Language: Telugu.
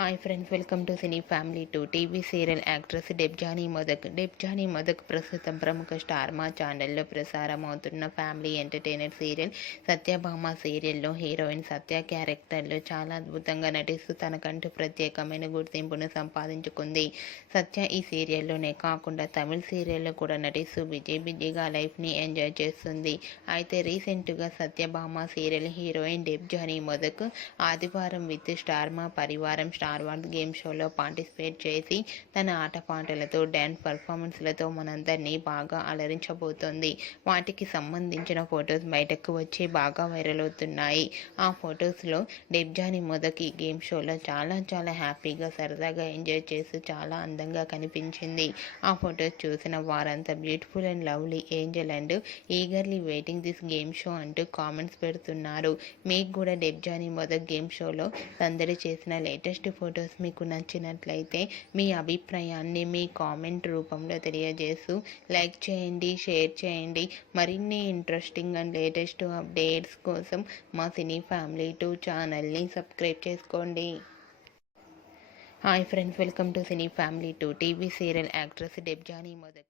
Hi friends, welcome to cine family two. TV serial actress Debjani Modak ప్రస్తుతం ప్రముఖ స్టార్ మా ఛానల్లో ప్రసారం అవుతున్న ఫ్యామిలీ ఎంటర్టైనర్ సీరియల్ సత్యభామ సీరియల్లో హీరోయిన్ సత్య క్యారెక్టర్లో చాలా అద్భుతంగా నటిస్తూ తనకంటూ ప్రత్యేకమైన గుర్తింపును సంపాదించుకుంది. సత్య ఈ సీరియల్లోనే కాకుండా తమిళ సీరియల్లో కూడా నటిస్తూ బిజీగా లైఫ్ని ఎంజాయ్ చేస్తుంది. అయితే రీసెంట్గా సత్యభామ సీరియల్ హీరోయిన్ డెబ్జానీ మొదక్ ఆదివారం విత్ స్టార్ మా పరివారం స్టార్ వార్స్ గేమ్ షోలో పార్టిసిపేట్ చేసి తన ఆటపాటలతో డ్యాన్స్ పర్ఫార్మెన్స్లతో మనందరినీ బాగా అలరించబోతోంది. వాటికి సంబంధించిన ఫొటోస్ బయటకు వచ్చి బాగా వైరల్ అవుతున్నాయి. ఆ ఫొటోస్లో డెబ్జానీ మొదకి గేమ్ షోలో చాలా హ్యాపీగా సరదాగా ఎంజాయ్ చేస్తూ చాలా అందంగా కనిపించింది. ఆ ఫొటోస్ చూసిన వారంతా beautiful and lovely Angel and eagerly waiting this game show అంటూ కామెంట్స్ పెడుతున్నారు. మీకు కూడా డెబ్జానీ మొదక్ గేమ్ షోలో సందడి చేసిన లేటెస్ట్ ఫొటోస్ మీకు నచ్చినట్లయితే మీ అభిప్రాయాన్ని మీ కామెంట్ రూపంలో తెలియజేస్తూ లైక్ చేయండి, షేర్ చేయండి. మరిన్ని ఇంట్రెస్టింగ్ అండ్ లేటెస్ట్ అప్డేట్స్ కోసం మా సినీ ఫ్యామిలీ 2 ఛానల్ని సబ్స్క్రైబ్ చేసుకోండి. Hi friends, welcome to cine family 2. TV serial actress Debjani Modak